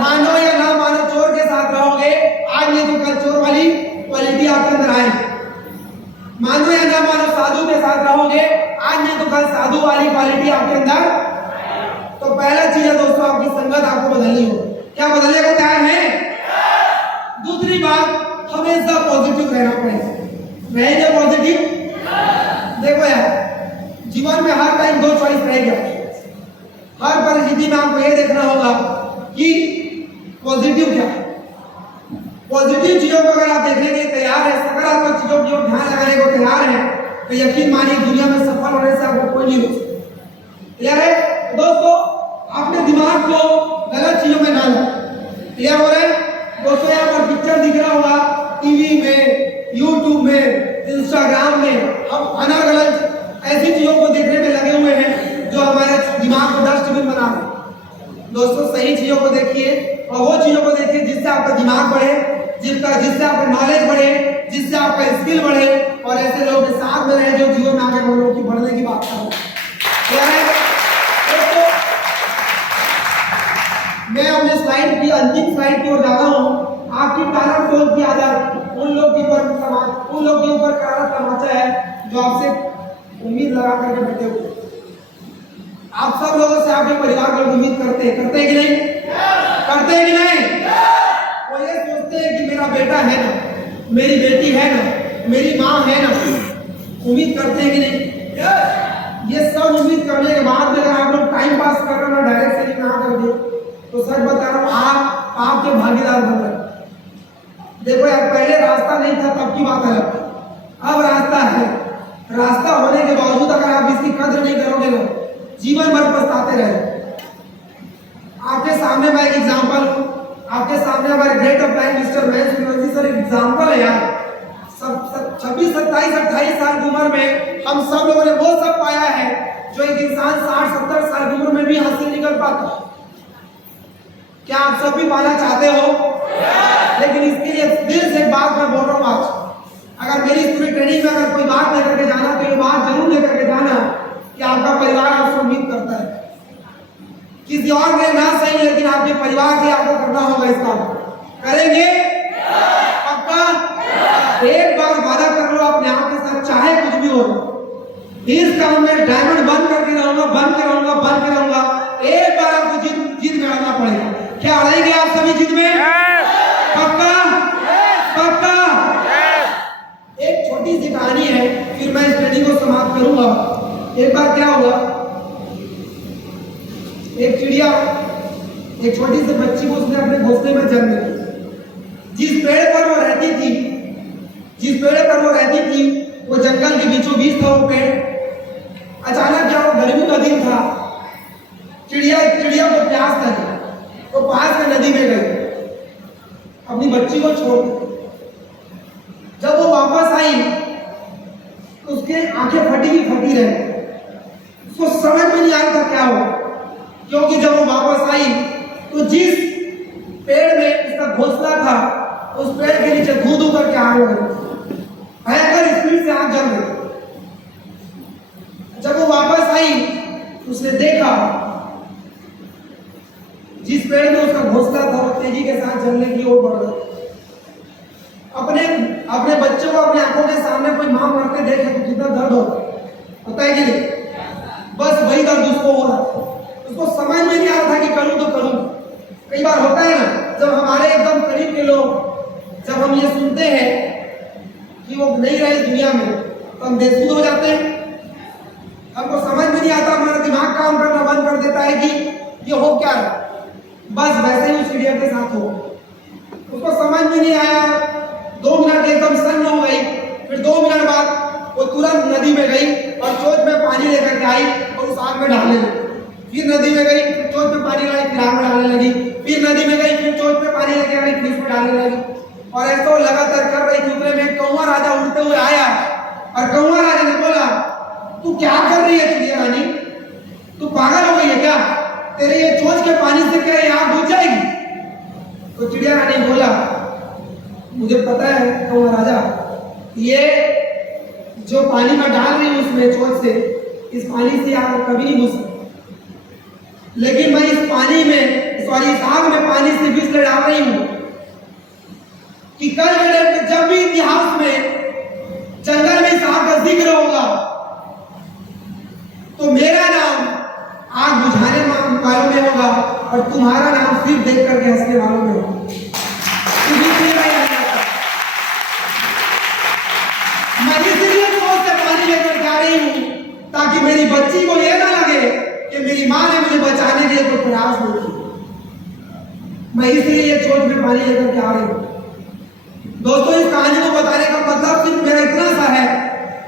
मानो या ना मानो, चोर के साथ रहोगे, आज नहीं तो कल चोर वाली क्वालिटी आपके अंदर आए। मानो या ना मानो, साधु के साथ रहोगे, आज नहीं तो कल साधु वाली क्वालिटी आपके अंदर। तो पहला चीज है दोस्तों, आपकी संगत आपको बदलनी हो। क्या बदलने को तैयार है? दूसरी बात, हमेशा पॉजिटिव रहना पड़ेगा। रहेंगे पॉजिटिव? देखो यार, जीवन में हर टाइम दो चॉइस रहेगी। हर परिस्थिति में आपको यह देखना होगा कि पॉजिटिव क्या है। पॉजिटिव चीजों को अगर आप देखने के तैयार है, सकारात्मक चीजों की ओर ध्यान लगाने को तैयार है, तो यकीन मानिए दुनिया में सफल होने से आपको कोई नहीं रोक सकता। क्लियर है दोस्तों? अपने दिमाग को गलत चीजों में ना लगाएं। क्लियर हो रहा है दोस्तों? यहाँ पर पिक्चर दिख रहा होगा टीवी में, यूट्यूब में, इंस्टाग्राम में, हम अलग अलग ऐसी चीजों को देखने में लगे हुए हैं जो हमारे दिमाग को डस्टबिन बना रहे। दोस्तों सही चीजों को देखिए और वो चीजों को देखिए जिससे आपका दिमाग बढ़े, जिससे आपका नॉलेज बढ़े, जिससे आपका स्किल बढ़े, और ऐसे लोगों के साथ में रहे जो जीवन में आगे बढ़ने की बात कर रहे हैं। दोस्तों मैं अपने स्लाइड की अंतिम स्लाइड की ओर जा रहा हूँ। आपकी टालम टोल की आदत उन लोग के ऊपर करारा तमाचा है जो आपसे उम्मीद लगा करके बैठे हुए। आप सब लोगों से आपके परिवार लोग उम्मीद करते हैं कि नहीं? करते हैं कि नहीं? वो ये सोचते हैं कि मेरा बेटा है ना, मेरी बेटी है ना, मेरी माँ है ना। उम्मीद करते हैं कि नहीं? ये सब उम्मीद करने के बाद में अगर आप लोग टाइम पास कर रहे हो, डायरेक्ट सेलिंग ना करके, तो सच बता रहा हूँ आप आपके भागीदार बन रहे। देखो यार, पहले रास्ता नहीं था तब की बात है, अब रास्ता है। रास्ता होने के बावजूद अगर आप इसकी कद्र नहीं करोगे ना, जीवन भर पछताते रहे। आपके सामने मैं एक एग्जांपल हूं, आपके सामने हमारे ग्रेट अप्लाइड मिस्टर महेश विनोदी सर एग्जांपल है यार। 26, 27, 28 साल की उम्र में हम सब लोगों ने वो सब पाया है जो एक इंसान 60, 70 साल की उम्र में भी हासिल नहीं कर पाता। क्या आप सब भी पाना चाहते हो? लेकिन इसके लिए दिल से एक बात मैं बोल रहा हूँ आज, अगर मेरी पूरी ट्रेनिंग में अगर कोई बात लेकर के जाना तो ये बात जरूर लेकर के जाना कि आपका परिवार आपसे उम्मीद करता है। किसी और ने ना सही, लेकिन आपके परिवार से आपको करना होगा इस काम। करेंगे? पक्का? एक बार वादा कर लो अपने आप के साथ, चाहे कुछ भी हो, इस काम में डायमंड बंद करके रहूंगा। एक बार आपको जीत में आना पड़ेगा। क्या अड़ेंगे आप सभी जीत में? पक्का? एक छोटी सी कहानी है, फिर मैं इस ट्रेनिंग को समाप्त करूंगा। एक बार क्या हुआ, एक चिड़िया एक छोटी सी बच्ची को उसने अपने घोंसले में जन्म दिया। जिस पेड़ पर वो रहती थी वो जंगल के बीचों बीच था वो पेड़। अचानक क्या हुआ, गर्मी का दिन था, चिड़िया को प्यास लगी, तो पास में नदी में गई अपनी बच्ची को छोड़। जब वो वापस आई तो उसके आंखें फटी रही। उसको समझ में नहीं आया था क्या हुआ, क्योंकि जब वो वापस आई तो जिस पेड़ में उसका घोंसला था उस पेड़ के नीचे धू करके आग लग गई, भयंकर स्पीड से आग जल गई। जब वो वापस आई उसने देखा जिस पेड़ में उसका घोंसला था वो तेजी के साथ जलने की ओर बढ़ रहा। अपने बच्चों को अपनी आंखों के सामने कोई मां मरते देखे तो कितना दर्द होता है कि नहीं? बस वही दर्द उसको हो रहा था। उसको समझ में नहीं आ रहा था कि करूं तो करूं। कई बार होता है ना, जब हमारे एकदम करीब के लोग, जब हम ये सुनते हैं कि वो नहीं रहे दुनिया में, तो हम बेसुध हो जाते हैं। हमको समझ में नहीं आता, हमारा दिमाग काम करना बंद कर देता है कि ये हो क्या है। बस वैसे ही उस चिड़िया के साथ हो, उसको समझ में नहीं आया। 2 मिनट एकदम सन्न हो गई, फिर 2 मिनट बाद वो तुरंत नदी में गई और चोंच में पानी लेकर के आई और उस आग में डालने लगी। फिर नदी में गई, फिर चोंच में पानी लाई, फिर आग में डालने लगी। फिर नदी में गई, फिर चोंच में पानी लेकर आई, फिर उसमें डालने लगी। और ऐसा लगातार कर रही थी। उतने में कौवा राजा उड़ते हुए आया और कौवा राजा ने बोला, तू क्या कर रही है चिड़िया रानी? तू पागल हो गई है क्या? तेरे ये चोंच के पानी से क्या ये आग बुझ जाएगी? तो चिड़िया रानी बोला, मुझे पता है कौवा राजा, ये जो पानी में डाल रही हूं उसमें चोंच से, इस पानी से आग कभी नहीं बुझ सकती। लेकिन मैं इस पानी में, सॉरी इस आग में पानी से इसलिए डाल रही हूं कि कल के डेट में जब भी इतिहास में जंगल में इस आग का जिक्र होगा तो मेरा नाम आग बुझाने वालों में होगा और तुम्हारा नाम सिर्फ देख करके हंसने वालों में होगा। मैं इसलिए चोंच से पानी लेकर जा रही हूं ताकि मेरी बच्ची को यह ना लगे कि मेरी मां ने मुझे बचाने के लिए कोई प्रयास नहीं किया। मैं इसलिए ये चोंच में पानी लेकर के आ रही हूं। दोस्तों, इस कहानी को बताने का मतलब सिर्फ मेरा इतना सा है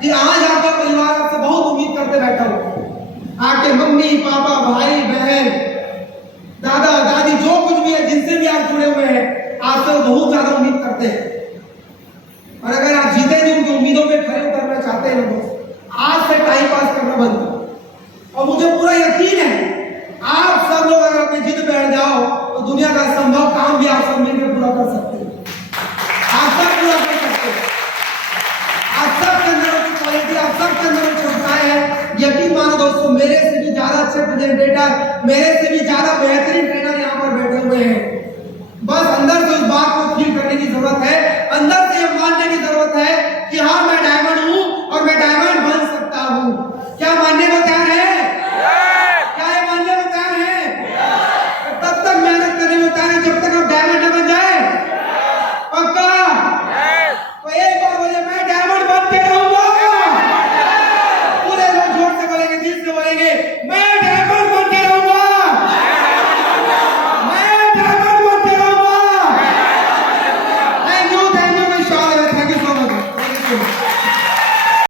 कि आज आपका परिवार आपसे बहुत उम्मीद करते बैठा हो। आपके मम्मी पापा भाई बहन दादा दादी जो कुछ भी है, जिनसे भी आप जुड़े हुए हैं, आपसे बहुत ज्यादा उम्मीद करते हैं। और अगर आप जीते जी उनकी उम्मीदों पे खरे उतरना चाहते हैं दोस्त, आज से टाइम पास करना बंद करो। और मुझे पूरा यकीन है आप सब लोग अगर अपनी जिद बैठ जाओ तो दुनिया का संभव काम भी आप सब मिलकर पूरा कर सकते हैं। आप सब पूरा कर सकते हैं। आप सब के अंदर की क्वालिटी, आप सब के अंदर क्षमताएं हैं। यकीन मानो दोस्तों, मेरे से भी ज्यादा अच्छे प्रेजेंटेटर, मेरे से भी ज्यादा बेहतरीन ट्रेनर यहाँ पर बैठे हुए हैं। बस अंदर से उस बात को फील करने की जरूरत है, अंदर